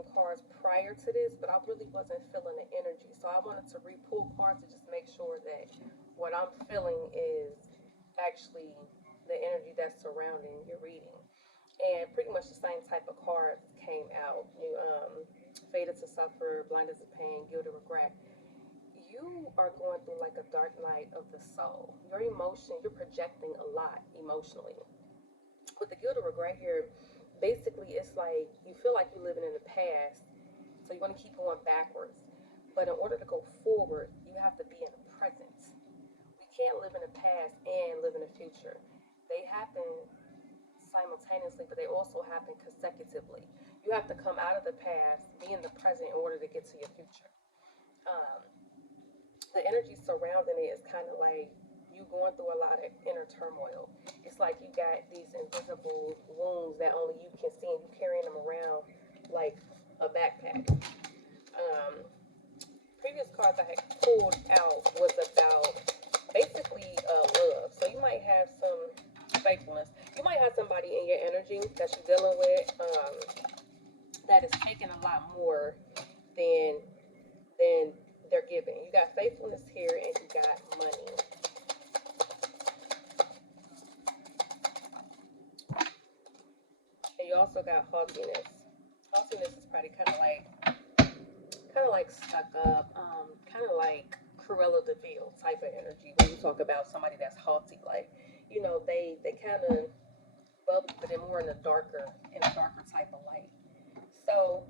some cards prior to this, but I really wasn't feeling the energy. So I wanted to re-pull cards to just make sure that what I'm feeling is actually the energy that's surrounding your reading. And pretty much the same type of cards came out. You Fated to Suffer, Blind as a Pain, Guilty Regret. You are going through like a dark night of the soul. Your emotion, you're projecting a lot emotionally. With the Guilty Regret here, basically it's like you feel like you're living in the past, so you want to keep going backwards. But in order to go forward, you have to be in the present. We can't live in the past and live in the future. They happen simultaneously, but they also happen consecutively. You have to come out of the past, be in the present in order to get to your future. Um, the energy surrounding it is kind of like you going through a lot of inner turmoil. It's like you got these invisible wounds that only you can see, and you carrying them around like a backpack. Um, Previous cards I had pulled out was about basically love. So you might have some faithfulness. You might have somebody in your energy that you're dealing with that is taking a lot more than than they're giving. You got faithfulness here, and you got money. And you also got haughtiness. Haughtiness is probably kind of like stuck up, kind of like Cruella de Vil type of energy. When you talk about somebody that's haughty, like they kind of bubbly, but they're more in a darker type of light. So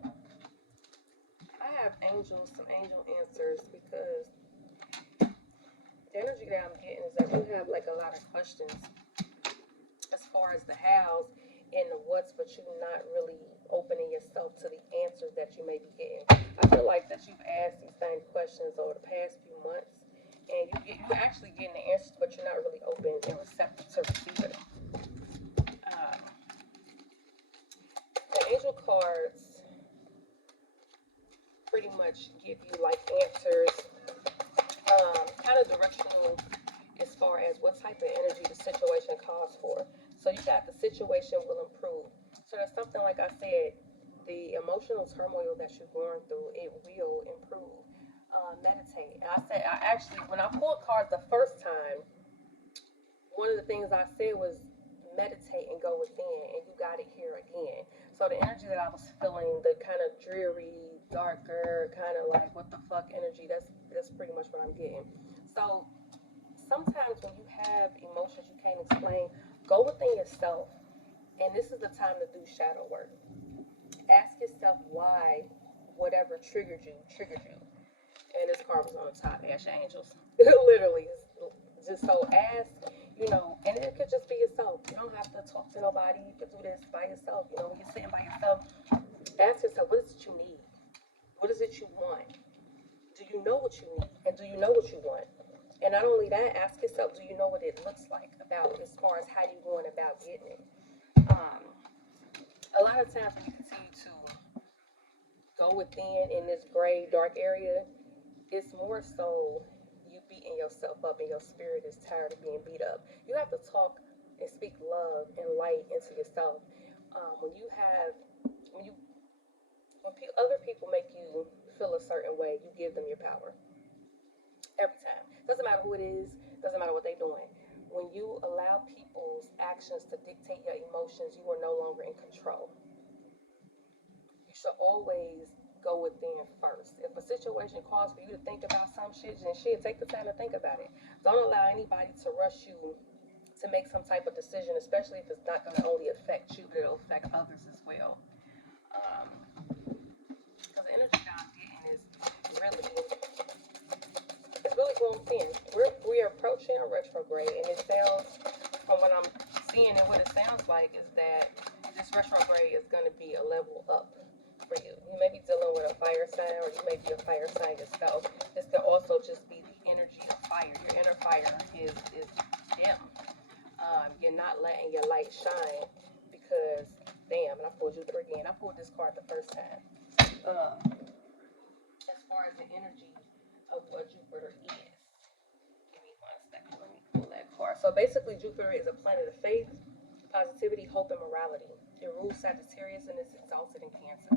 I have some angel answers because the energy that I'm getting is that you have like a lot of questions as far as the hows and the what's, but you're not really opening yourself to the answers that you may be getting. I feel like that you've asked these same questions over the past few months, and you're actually getting the answers, but you're not really open and receptive to receive it. Um, the angel cards pretty much give you like answers, kind of directional as far as what type of energy the situation calls for. So you got the situation will improve. So that's something like I said, the emotional turmoil that you're going through, it will improve. Meditate. And I said, I actually, when I pulled cards the first time, one of the things I said was meditate and go within, and you got it here again. So the energy that I was feeling, the kind of dreary, darker, kind of like what the fuck energy, that's pretty much what I'm getting. So sometimes when you have emotions you can't explain, go within yourself. And this is the time to do shadow work. Ask yourself why whatever triggered you. And this card was on the top, Ash Angels. Literally. Just so ask, and it could just be yourself. You don't have to talk to nobody. You can do this by yourself. When you're sitting by yourself, ask yourself, what is it you need? What is it you want? Do you know what you need? And do you know what you want? And not only that, ask yourself, do you know what it looks like about as far as how you're going about getting it? Um, a lot of times when you continue to go within in this gray, dark area, it's more so you beating yourself up and your spirit is tired of being beat up. You have to talk and speak love and light into yourself. When you have, when you, other people make you feel a certain way, you give them your power every time. Doesn't matter who it is. Doesn't matter what they're doing. When you allow people's actions to dictate your emotions, you are no longer in control. You should always go within first. If a situation calls for you to think about some shit, then shit, take the time to think about it. Don't allow anybody to rush you to make some type of decision, especially if it's not going to only affect you, but it'll affect others as well. Because the energy that I'm getting is really, it's really going thin. We're approaching a retrograde, and it sounds, from what I'm seeing and what it sounds like, is that this retrograde is going to be a level up for you. You may be dealing with a fire sign, or you may be a fire sign yourself. This could also just be the energy of fire. Your inner fire is dim. You're not letting your light shine because, damn, and I pulled Jupiter again. I pulled this card the first time. Uh, as far as the energy of what Jupiter is. Give me 1 second. Let me pull that card. So basically, Jupiter is a planet of faith, positivity, hope, and morality. It rules Sagittarius and is exalted in Cancer.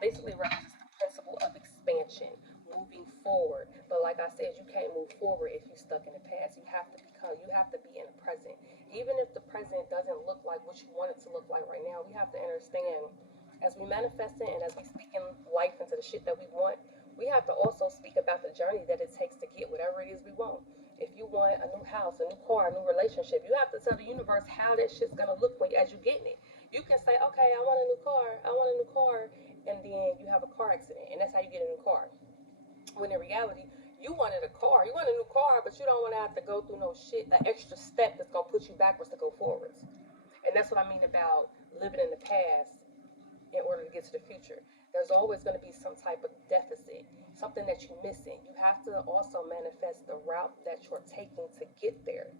basically represents the principle of expansion, moving forward. But like I said, you can't move forward if you're stuck in the past. You have to be in the present. Even if the present doesn't look like what you want it to look like right now, we have to understand as we manifest it and as we speak in life into the shit that we want, we have to also speak about the journey that it takes to get whatever it is we want. If you want a new house, a new car, a new relationship, you have to tell the universe how that shit's gonna look when as you getting it. You can say, okay, I want a new car, I want a new car, and then you have a car accident, and that's how you get a new car. When in reality, you wanted a car, you want a new car, but you don't want to have to go through no shit, an extra step that's gonna put you backwards to go forwards. And that's what I mean about living in the past in order to get to the future. There's always going to be some type of deficit, something that you're missing. You have to also manifest the route that you're taking to get there.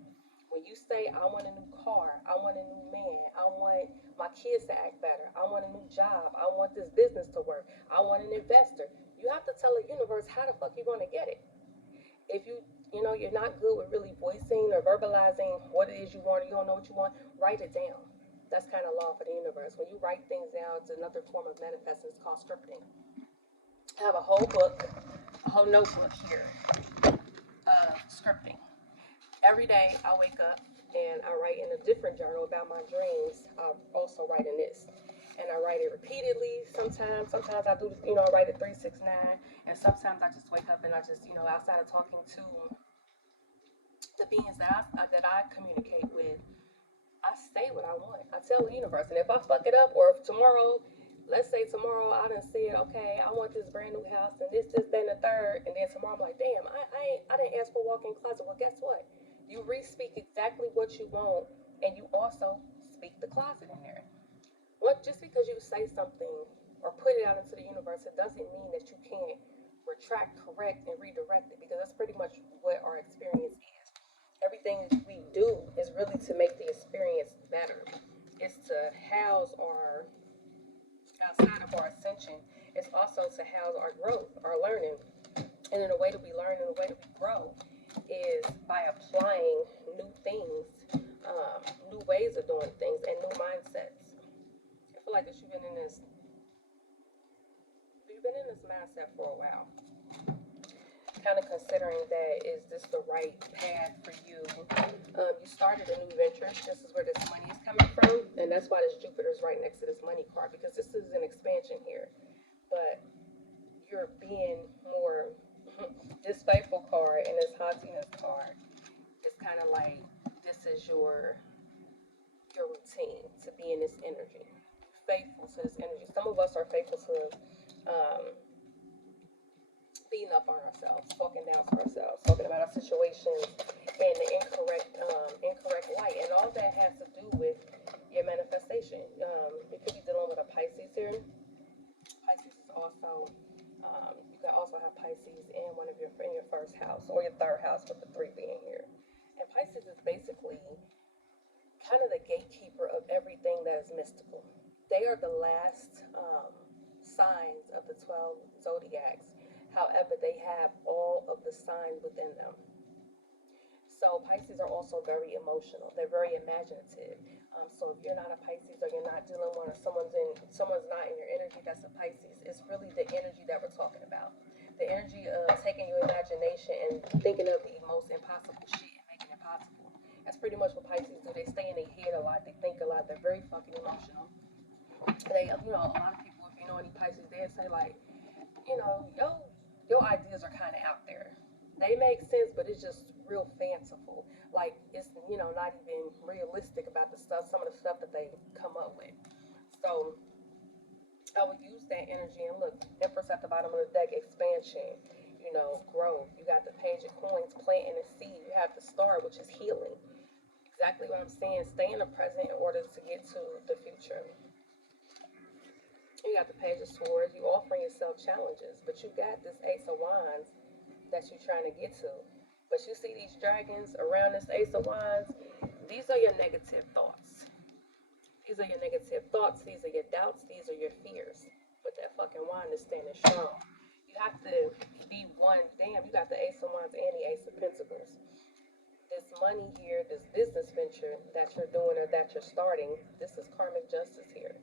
When you say, I want a new car, I want a new man, I want my kids to act better, I want a new job, I want this business to work, I want an investor, you have to tell the universe how the fuck you're going to get it. If you're not good with really voicing or verbalizing what it is you want, or you don't know what you want, write it down. That's kind of law for the universe. When you write things down, it's another form of manifesting. It's called scripting. I have a whole book, a whole notebook here of scripting. Every day I wake up and I write in a different journal about my dreams. I also write in this. And I write it repeatedly. Sometimes I do, I write it 369. And sometimes I just wake up and I just, outside of talking to the beings that I communicate with, I say what I want. I tell the universe. And if I fuck it up, or if tomorrow, let's say tomorrow I done said, okay, I want this brand new house and this, then the third, and then tomorrow I'm like, damn, I didn't ask for a walk-in closet. Well, guess what? You re-speak exactly what you want, and you also speak the closet in there. What just because you say something or put it out into the universe, it doesn't mean that you can't retract, correct, and redirect it, because that's pretty much what our experience is. Everything we do is really to make the experience better. It's to house our outside of our ascension. It's also to house our growth, our learning. And in the way that we learn and the way that we grow is by applying new things, new ways of doing things, and new mindsets. I feel like that you've been in this mindset for a while, kind of considering that, is this the right path for you? You started a new venture. This is where this money is coming from, and that's why this Jupiter is right next to this money card, because this is an expansion here. But you're being more this faithful card and this haughtiness card. It's kind of like this is your routine to be in this energy, faithful to this energy. Some of us are faithful to um, beating up on ourselves, talking down to ourselves, talking about our situations in the incorrect light, and all that has to do with your manifestation. You could be dealing with a Pisces here. Pisces is also you can also have Pisces in your first house or your third house, with the three being here. And Pisces is basically kind of the gatekeeper of everything that is mystical. They are the last signs of the 12 zodiacs. However, they have all of the signs within them. So Pisces are also very emotional. They're very imaginative. So if you're not a Pisces, or you're not dealing with, or someone's not in your energy that's a Pisces, it's really the energy that we're talking about. The energy of taking your imagination and thinking of the most impossible shit and making it possible. That's pretty much what Pisces do. They stay in their head a lot. They think a lot. They're very fucking emotional. A lot of people, if you know any Pisces, they say like, your ideas are kind of out there. They make sense, but it's just real fanciful. Like it's not even realistic about some of the stuff that they come up with. So I would use that energy, and look, Empress at the bottom of the deck, expansion, growth. You got the Page of Coins, planting a seed. You have the Star, which is healing. Exactly what I'm saying. Stay in the present in order to get to the future. You got the Page of Swords. You offering yourself challenges, but you got this Ace of Wands that you're trying to get to. But you see these dragons around this Ace of Wands. These are your negative thoughts. These are your negative thoughts. These are your doubts. These are your fears. But that fucking wand is standing strong. You have to be one. Damn, you got the Ace of Wands and the Ace of Pentacles. This money here, this business venture that you're doing or that you're starting, this is karmic justice here.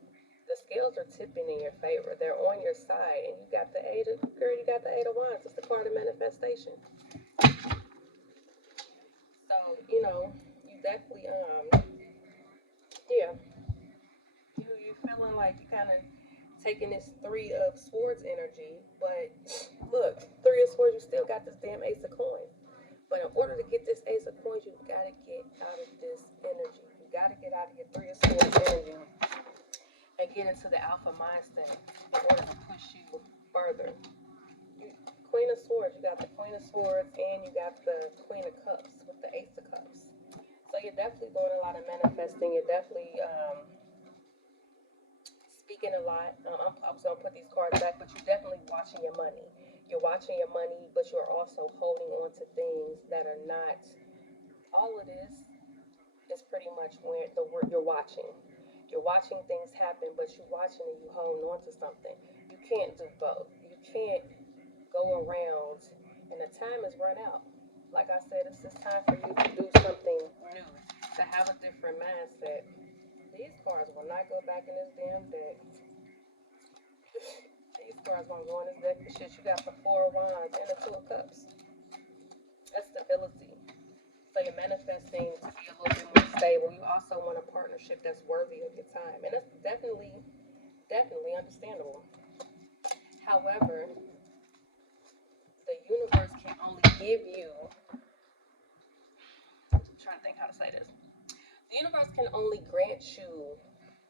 the scales are tipping in your favor. They're on your side, and you got the eight of girl. You got the eight of wands. It's the card of manifestation. So you definitely yeah, you feeling like you kind of taking this three of swords energy, but look, three of swords. You still got this damn ace of coins. But in order to get this ace of coins, you gotta get out of this energy. You gotta get out of your three of swords energy and get into the alpha mindset in order to push you further. You, Queen of Swords, you got the Queen of Swords and you got the Queen of Cups with the Ace of Cups. So you're definitely doing a lot of manifesting. You're definitely speaking a lot. I was gonna put these cards back, but you're definitely watching your money. You're watching your money, but you're also holding on to things that are not. All of this is pretty much where the word you're watching. You're watching things happen, but you're watching and you hold on to something. You can't do both. You can't go around and the time is run out. Like I said, it's just time for you to do something new, to have a different mindset. These cards will not go back in this damn deck. These cards won't go in this deck for shit. You got the Four of Wands and the Two of Cups. That's stability. So you're manifesting to be a little bit more stable. You also want a partnership that's worthy of your time. And that's definitely understandable. However, the universe can only give you, I'm trying to think how to say this. The universe can only grant you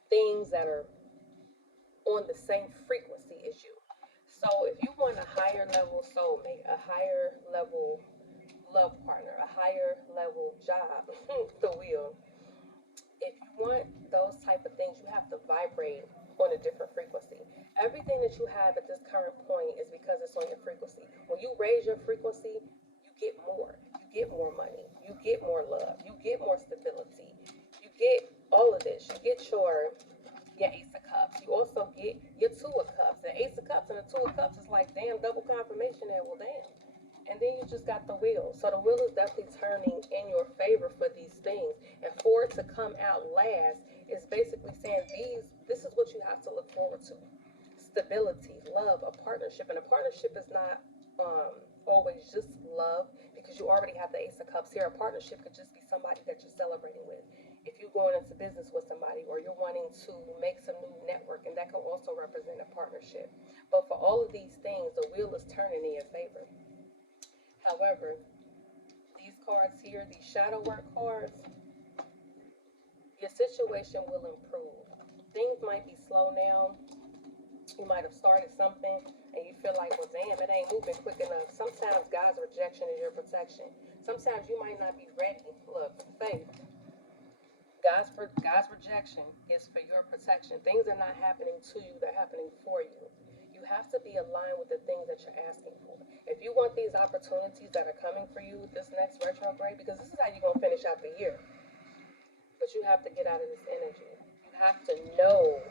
things that are on the same frequency as you. So if you want a higher level soulmate, a higher level love partner, a higher level job, the wheel, if you want those type of things, you have to vibrate on a different frequency. Everything that you have at this current point is because it's on your frequency. When you raise your frequency, you get more. You get more money. You get more love. You get more stability. You get all of this. You get your Ace of Cups. You also get your Two of Cups. The Ace of Cups and the Two of Cups is like, damn, double confirmation there. Well, damn. And then you just got the wheel. So the wheel is definitely turning in your favor for these things. And for it to come out last is basically saying this is what you have to look forward to. Stability, love, a partnership. And a partnership is not always just love because you already have the Ace of Cups here. A partnership could just be somebody that you're celebrating with. If you're going into business with somebody or you're wanting to make some new network, and that could also represent a partnership. But for all of these things, the wheel is turning in your favor. However, these cards here, these shadow work cards, your situation will improve. Things might be slow now. You might have started something and you feel like, well, damn, it ain't moving quick enough. Sometimes God's rejection is your protection. Sometimes you might not be ready. Look, faith. God's rejection is for your protection. Things are not happening to you, they're happening for you. You have to be aligned with the things that you're asking for. If you want these opportunities that are coming for you this next retrograde, because this is how you're going to finish out the year, but you have to get out of this energy. You have to know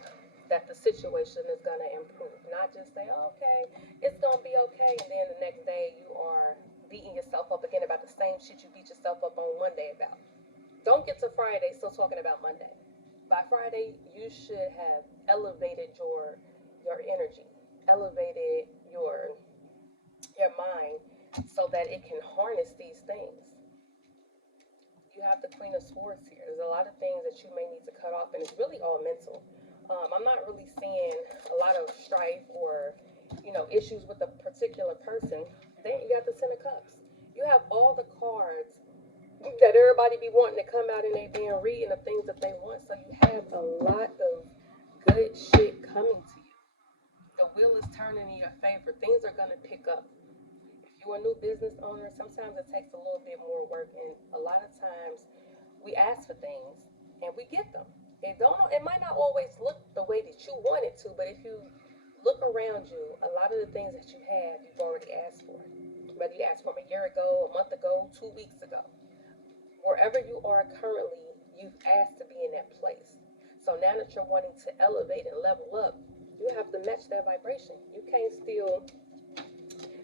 that the situation is going to improve, not just say, oh, okay, it's going to be okay, and then the next day you are beating yourself up again about the same shit you beat yourself up on Monday about. Don't get to Friday still talking about Monday. By Friday, you should have elevated your energy, elevated your mind so that it can harness these things. You have the Queen of Swords here. There's a lot of things that you may need to cut off, and it's really all mental. I'm not really seeing a lot of strife or issues with a particular person. Then you got the Ten of Cups. You have all the cards that everybody be wanting to come out in their damn reading of things that they want. So you have a lot of good shit coming to you. The wheel is turning in your favor. Things are gonna pick up. If you're a new business owner, sometimes it takes a little bit more work, and a lot of times we ask for things and we get them. It might not always look the way that you want it to, but if you look around you, a lot of the things that you have, you've already asked for. Whether you asked for them a year ago, a month ago, 2 weeks ago, wherever you are currently, you've asked to be in that place. So now that you're wanting to elevate and level up, you have to match that vibration. You can't still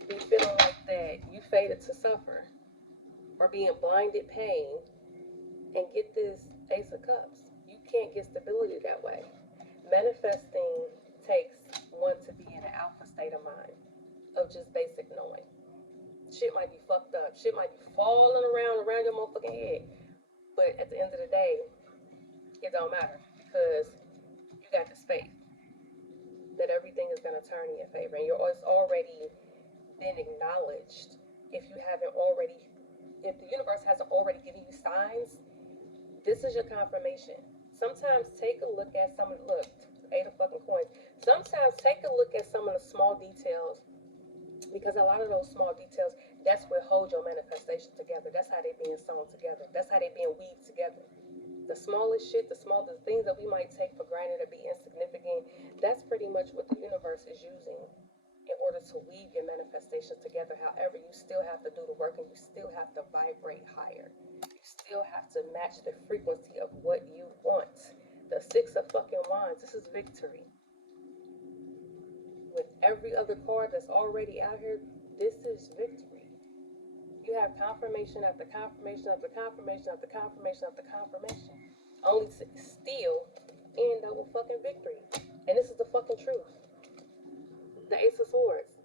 be feeling like that you faded to suffer or be in blinded pain and get this Ace of Cups. You can't get stability that way. Manifesting takes one to be in an alpha state of mind of just basic knowing. Shit might be fucked up. Shit might be falling around your motherfucking head. But at the end of the day, it don't matter because you got this faith that everything is gonna turn in your favor, and it's already been acknowledged. If you haven't already, if the universe hasn't already given you signs, this is your confirmation. Sometimes take a look at some of the look, 8 of fucking coins. Sometimes take a look at some of the small details because a lot of those small details, that's what holds your manifestation together. That's how they being sewn together. That's how they being weaved together. The smallest shit, the things that we might take for granted or be insignificant, that's pretty much what the universe is using in order to weave your manifestations together. However, you still have to do the work and you still have to vibrate higher. You still have to match the frequency of what you want. The 6 of fucking wands, this is victory. With every other card that's already out here, this is victory. You have confirmation after confirmation after confirmation after confirmation after confirmation, only to still end up with fucking victory. And this is the fucking truth. The Ace of Swords.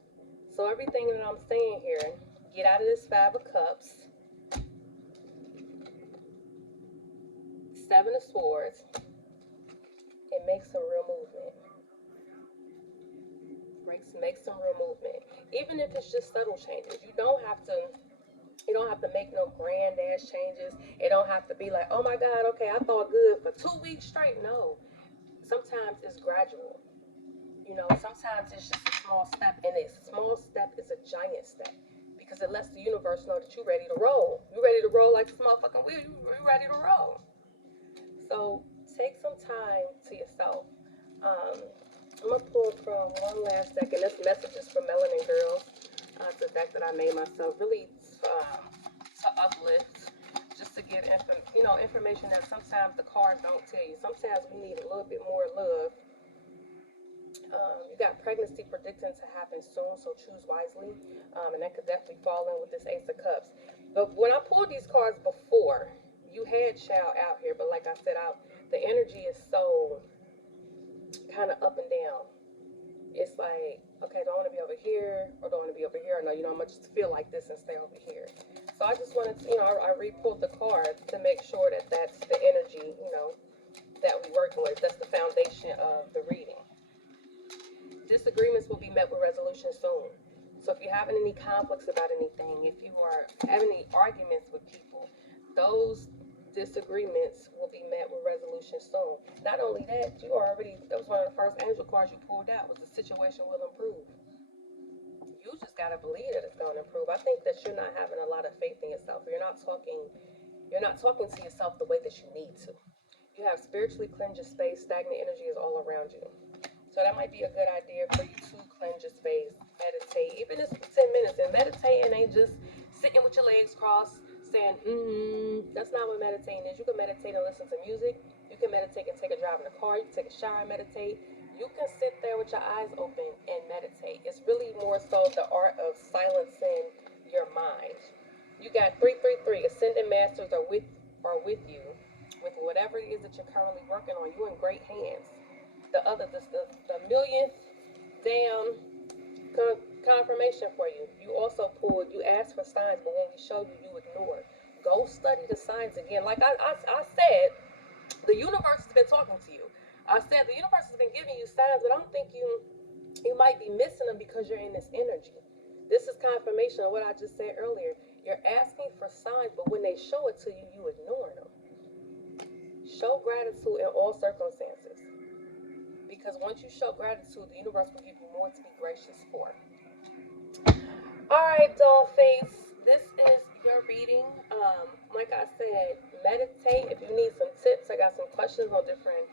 So everything that I'm saying here, get out of this 5 of Cups, 7 of Swords, and make some real movement. Make some real movement. Even if it's just subtle changes. You don't have to make no grand ass changes. It don't have to be like, oh my God, okay, I thought good for 2 weeks straight. No. Sometimes it's gradual. Sometimes it's just a small step, and a small step is a giant step because it lets the universe know that you're ready to roll. You ready to roll like this motherfucking wheel. You ready to roll. So take some time to yourself. Um, I'm gonna pull from one last deck, and this message is from Melanin Girls. It's a deck that I made myself, really to uplift, just to give information that sometimes the cards don't tell you. Sometimes we need a little bit more love. You got pregnancy predicting to happen soon, so choose wisely. And that could definitely fall in with this Ace of Cups. But when I pulled these cards before, you had child out here, but like I said, the energy is so kind of up and down. It's like, okay, do I want to be over here or do I want to be over here? No, I'm gonna just feel like this and stay over here. So I just wanted to, I re-pulled the card to make sure that that's the energy, that we're working with. That's the foundation of the reading. Disagreements will be met with resolution soon. So if you're having any conflicts about anything, if you are having any arguments with people, those disagreements will be met with resolution soon. Not only that, that was one of the first angel cards you pulled out, was the situation will improve. You just gotta believe that it's gonna improve. I think that you're not having a lot of faith in yourself. You're not talking to yourself the way that you need to. You have spiritually cleansed your space, stagnant energy is all around you. So that might be a good idea for you to cleanse your space, meditate, even if it's 10 minutes. And meditating ain't just sitting with your legs crossed, saying, That's not what meditating is. You can meditate and listen to music. You can meditate and take a drive in the car. You can take a shower and meditate. You can sit there with your eyes open and meditate. It's really more so the art of silencing your mind. You got 333. Ascending masters are with you with whatever it is that you're currently working on. You're in great hands. The millionth damn confirmation for you. You asked for signs, but when we showed you, you ignored. Go study the signs again. Like I said, the universe has been talking to you. I said the universe has been giving you signs, but I don't think you might be missing them because you're in this energy. This is confirmation of what I just said earlier. You're asking for signs, but when they show it to you, you ignore them. Show gratitude in all circumstances. Because once you show gratitude, the universe will give you more to be gracious for. Alright, Dollface, this is your reading. Like I said, meditate. If you need some tips, I got some questions on different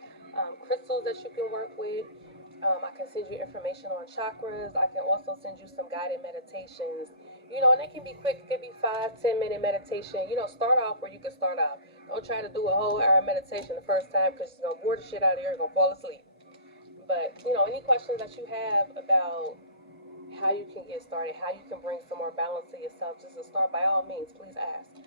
crystals that you can work with. I can send you information on chakras. I can also send you some guided meditations. And they can be quick. It could be 5-10 minute meditation. Start off where you can start off. Don't try to do a whole hour meditation the first time because you're going to bore the shit out of you. You're going to fall asleep. But, any questions that you have about how you can get started, how you can bring some more balance to yourself, just to start, by all means, please ask.